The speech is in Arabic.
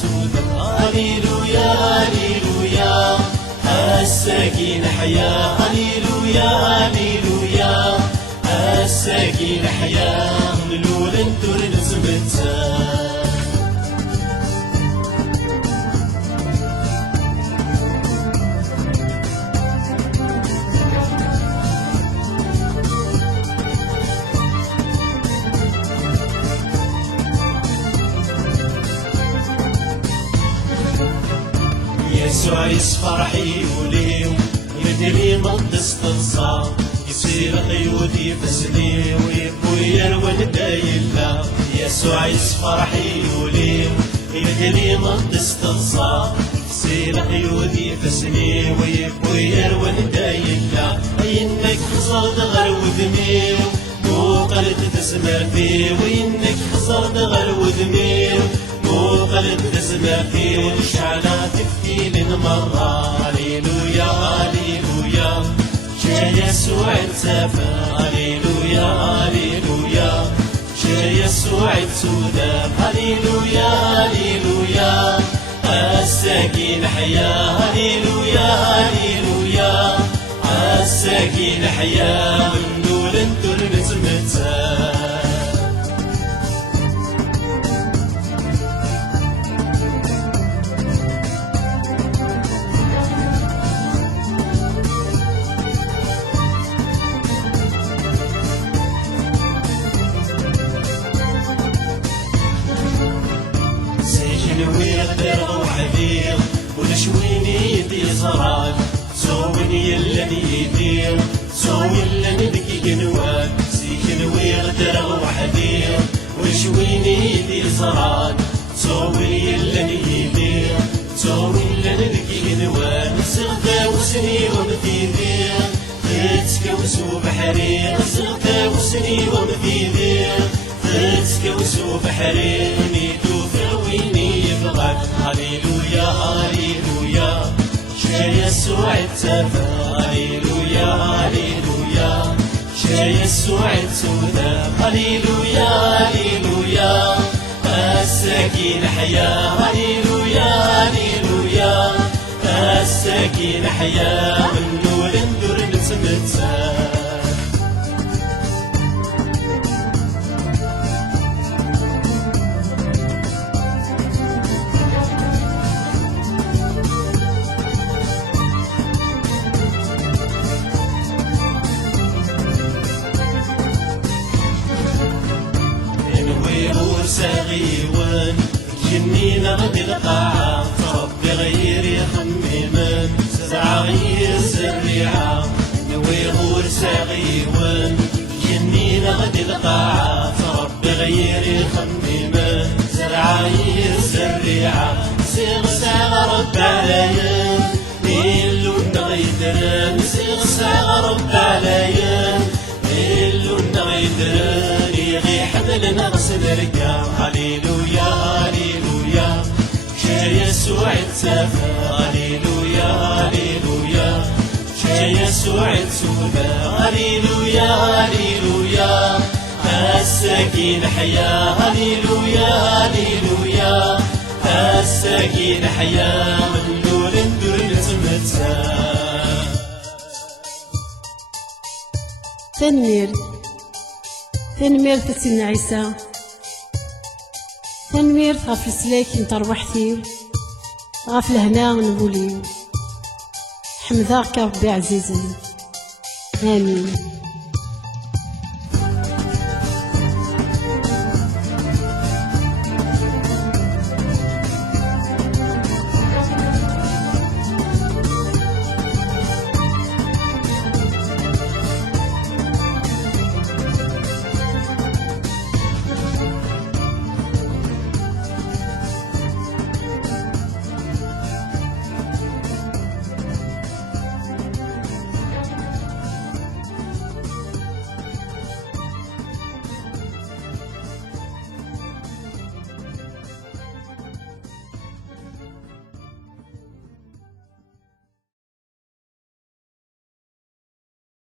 تودر. هاليلويا هاليلويا الساكن حياة. هاليلويا هاليلويا الساكن حياة ملول انتور نزمتها. يسوع يسفرحي وليو يدري مقدس تنصار. يصير قيودي فسني ويبوير والدايلا. يسوع يسفرحي وليو يدري مقدس تنصار. يصير قيودي فسني ويبوير والدايلا. إنك خزرت غير ودمير وقلت تسمع فيه. وإنك خزرت غير ودمير وقلت تسمع فيه. والشعلة تفتيل مرة. هاليلويا هاليلويا جا يسوع التفا. هاليلويا هاليلويا جا يسوع التوداب. هاليلويا هاليلويا الساكن حياة. هاليلويا هاليلويا الساكن حياة من دول انتور نتمتها. ويقدر وحبيب ونشويني يدي زراد. سويني اللي يدير سوي اللي نبكي جنوان. سيكن ويقدر وحبيب ونشويني يدي زراد. سوي اللي يدير سوي اللي نبكي جنوان. سغدا وسني ومثيذير تتكوسو بحرير. سغدا وسني ومثيذير تتكوسو بحرير. ميتو ويني يبغاك. هاليلويا هاليلويا جا يسوع التفا. هاليلويا هاليلويا جا يسوع التوداب. هاليلويا هاليلويا الساكن حياة. هاليلويا هاليلويا الساكن حياة من نور ندور نتمتها. سغيوان جنينا غدي القاعة. ربي غير يخممن سزع غير الزريعة. نوي غور سغيوان جنينا غدي القاعة. ربي غير يخممن زرع غير الزريعة. سيغ ساغ رب عليا نيلو نغيدران. سيغ ساغ رب عليا نيلو نغيدران. يغي حملنا غسل رقام. هاليلويا هاليلويا جا يسوع التفا. هاليلويا هاليلويا جا يسوع التوبة. هاليلويا هاليلويا الساكن حياة. هاليلويا هاليلويا الساكن حياة من نور ندور نتمتها. تنميرت سيدنا عيسى. تنميرت غف السلاك انت روحتي غف الهنا نقولي حمداك ربي عزيزا. آمين.